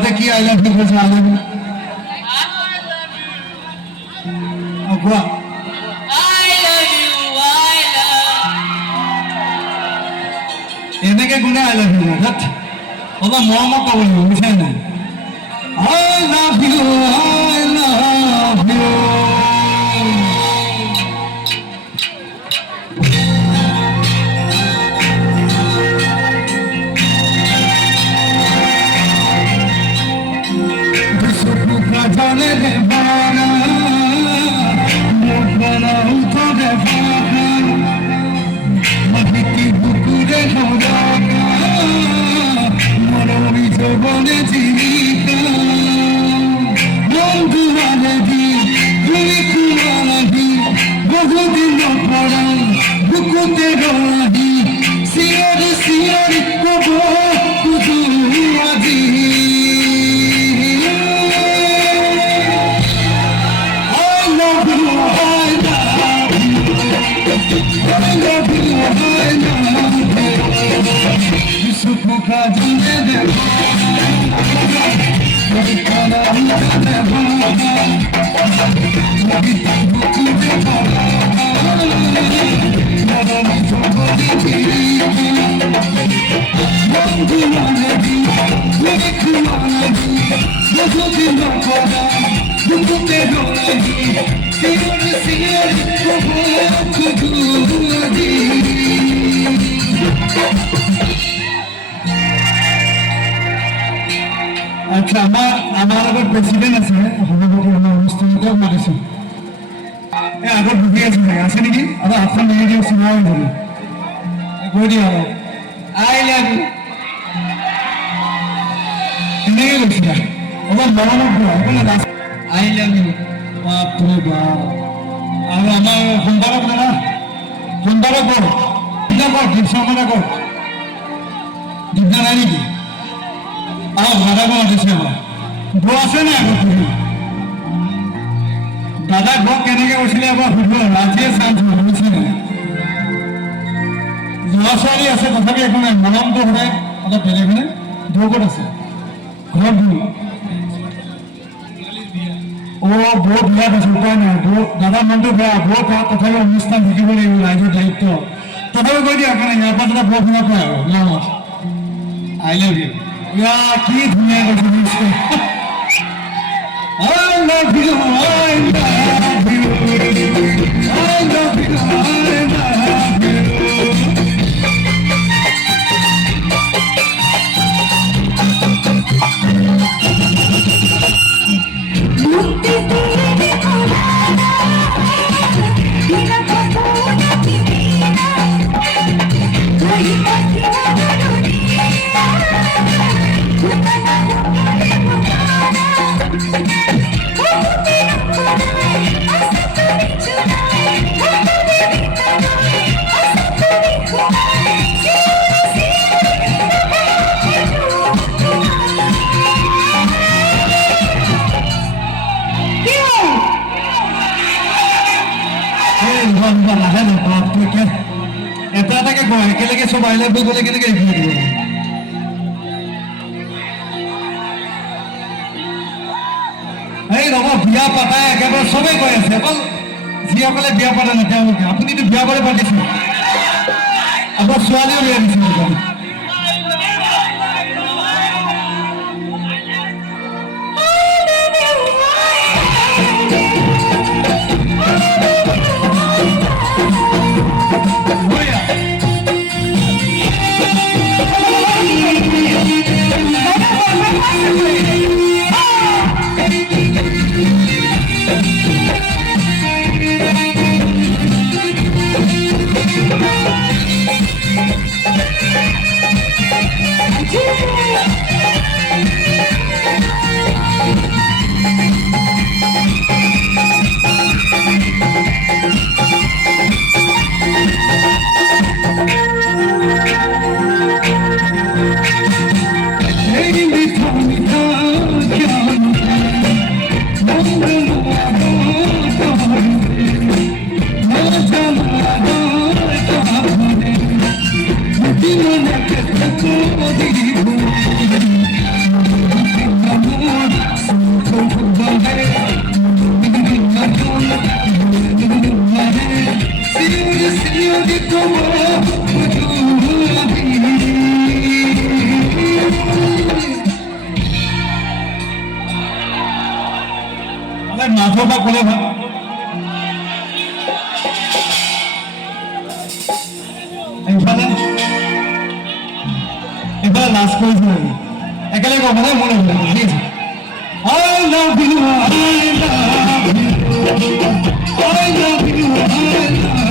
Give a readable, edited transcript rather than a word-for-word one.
লগতে কি I love you কৈছে আই লাভ ইউ কোৱা এনেকে কোনে আই লাভ ইউ অলপ মৰমত ক'ব লাগিব বুজিছে নাই I love you I love you जाने दे बाना मुखना उठो दे बाना महकी बुकुरे हो जाना मरोरी जोबने जीविका बंधु वाले दी गुली कुमाना दी बहु दिन पड़ा बुकुते रोही सियर सियर को कुछ आजी का जीने दे कभी खाना ही दे कभी बुकु दे मदनी जोड़ी तेरी मंगुलाने दी खुलाने दी जो दिन पड़ा बुकु ते रोने दी सिर सिर को बोले कुछ दी আচ্ছা আমার আগত প্রেসিডেন্ট আছে সভাপতি আমাৰ অনুষ্ঠানতে মাতিছো আগত বহি আছে নেকি আৰু আপনার মেয়ে দিয়ে চিনাও ধরি কৈ দিয়া আই লাভ ইউ এনেকে কৈছিলা অলপ মৰমত কোৱা আই লাভ ইউ বাপৰে বাপ আৰু আমাৰ সোমবাৰক দাদা সোমবাৰক কৰ দীপশৰ্মা কৰ দীপনা নাই নেকি ভাড়া মাতিছে গো আছে না দাদা গো কেনেকে কৈছিলে এবাৰ সুধিব ৰাজিয়ে চান্স বুজিছে নাই ল'ৰা ছোৱালী আছে তথাপি একো নাই মৰমটো সদায় অলপ বেলেগ নে দৌকত আছে ঘৰত বৌ বিয়া পাইছে উপায় নাই দাদা মনটো বেয়া বৌ তাত তথাপি অনুষ্ঠান শিকিব লাগিব ৰাইজৰ দায়িত্ব তথাপি কৈ দিয়া কাৰণে ইয়াৰ পৰা এটা বৰ শুনা পায় আৰু নামত আই লাভ ইউ या की दुनिया को समझते I love you I love you I love you I love you मुक्ति तेरे आना तेरा कपूर तेरा कोई এটা এটাকে কয় একেলগে সব আই লাভ ইউ বলে কেনেকে ৰিভিউ দিব এই ৰব বিয়া পাতাই একেবাৰে চবেই কৈ আছে অকল যিসকলে বিয়া পাতা নাই তেওঁলোকে আপুনিতো বিয়া কৰি পাতিছে আপোনাৰ ছোৱালীও বিয়া দিছে নাচবা কোলে ভাগ এইফালে এইফালে লাজ কৰিছো আমি একেলগে কথা মনে মনে ঠিক আছে I love you, I love you, I love you, I love you.